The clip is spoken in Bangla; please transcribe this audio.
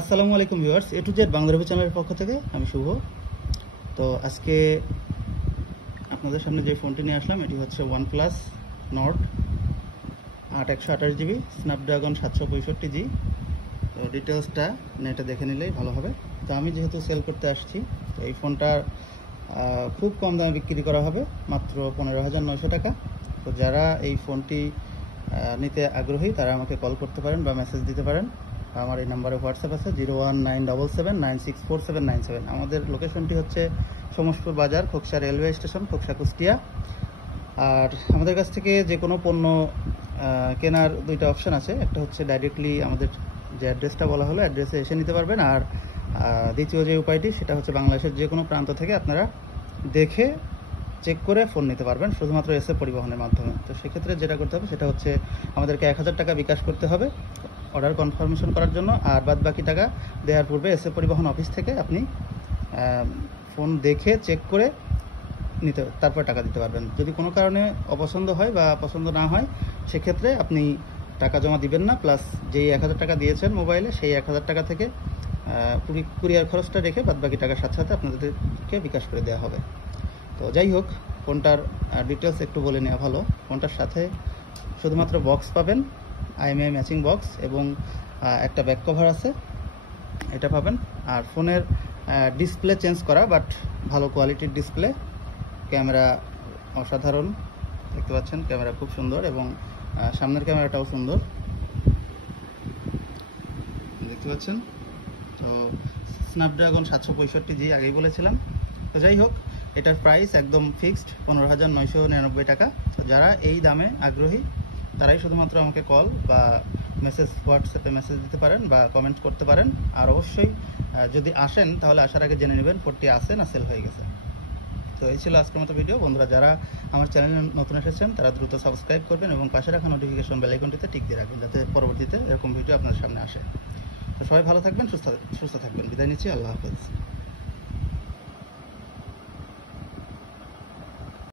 আসসালামু আলাইকুম viewers, A to Z Bangla review চ্যানেলের পক্ষ থেকে আমি শুভ। তো আজকে আপনাদের সামনে যে ফোনটি নিয়ে আসলাম এটি হচ্ছে OnePlus Nord 8 128 GB Snapdragon 765G। তো ডিটেলসটা নেটে দেখে নিলেই ভালো হবে। তো আমি যেহেতু সেল করতে আসছি, তো এই ফোনটার খুব কম দামে বিক্রি করা হবে, মাত্র 15,900 টাকা। তো যারা এই ফোনটি নিতে আগ্রহী তারা আমাকে কল করতে পারেন বা মেসেজ দিতে পারেন। আমার এই নাম্বারে হোয়াটসঅ্যাপ আছে 0197779649797। আমাদের লোকেশনটি হচ্ছে সমসপুর বাজার, খোকসা রেলওয়ে স্টেশন, খোকসা কুষ্টিয়া। আর আমাদের কাছ থেকে যে কোনো পণ্য কেনার দুইটা অপশন আছে। একটা হচ্ছে ডাইরেক্টলি আমাদের যে অ্যাড্রেসটা বলা হলো অ্যাড্রেসে এসে নিতে পারবেন, আর দ্বিতীয় যে উপায়টি সেটা হচ্ছে বাংলাদেশের যে কোনো প্রান্ত থেকে আপনারা দেখে চেক করে ফোন নিতে পারবেন, শুধুমাত্র এসএ পরিবহনের মাধ্যমে। তো সেক্ষেত্রে যেটা করতে হবে সেটা হচ্ছে আমাদেরকে 1000 টাকা বিকাশ করতে হবে অর্ডার কনফার্মেশন করার জন্য, আর বাদ বাকি টাকা দেওয়ার পূর্বে এসএ পরিবহন অফিস থেকে আপনি ফোন দেখে চেক করে নিতে তারপর টাকা দিতে পারবেন। যদি কোনো কারণে অপছন্দ হয় বা পছন্দ না হয় সেক্ষেত্রে আপনি টাকা জমা দিবেন না, প্লাস যেই 1000 টাকা দিয়েছেন মোবাইলে সেই 1000 টাকা থেকে কুরিয়ার খরচটা রেখে বাদ বাকি টাকার সাথে সাথে আপনাদেরকে বিকাশ করে দেওয়া হবে। তো যাই হোক, ফোনটার ডিটেলস একটু বলে নেওয়া ভালো। ফোনটার সাথে শুধুমাত্র বক্স পাবেন, IMEI ম্যাচিং বক্স, এবং একটা ব্যাক কভার আছে, এটা পাবেন। আর ফোনের ডিসপ্লে চেঞ্জ করা, বাট ভালো কোয়ালিটির ডিসপ্লে। ক্যামেরা অসাধারণ, দেখতে পাচ্ছেন ক্যামেরা খুব সুন্দর, এবং সামনের ক্যামেরাটাও সুন্দর, দেখতে পাচ্ছেন। তো স্ন্যাপড্রাগন 765G আগেই বলেছিলাম। তো যাই হোক, এটার প্রাইস একদম ফিক্সড 15,999 টাকা। তো যারা এই দামে আগ্রহী তারাই শুধুমাত্র আমাকে কল বা হোয়াটসঅ্যাপে মেসেজ দিতে পারেন বা কমেন্ট করতে পারেন। আর অবশ্যই যদি আসেন তাহলে আসার আগে জেনে নেবেন ফোনটি আসে না সেল হয়ে গেছে। তো এই ছিল আজকের মতো ভিডিও। বন্ধুরা যারা আমার চ্যানেলে নতুন এসেছেন তারা দ্রুত সাবস্ক্রাইব করবেন এবং পাশে রাখা নোটিফিকেশন বেল আইকনটিতে টিক দিয়ে রাখবেন, যাতে পরবর্তীতে এরকম ভিডিও আপনাদের সামনে আসে। তো সবাই ভালো থাকবেন, সুস্থ থাকবেন। বিদায় নিচ্ছি, আল্লাহ হাফেজ।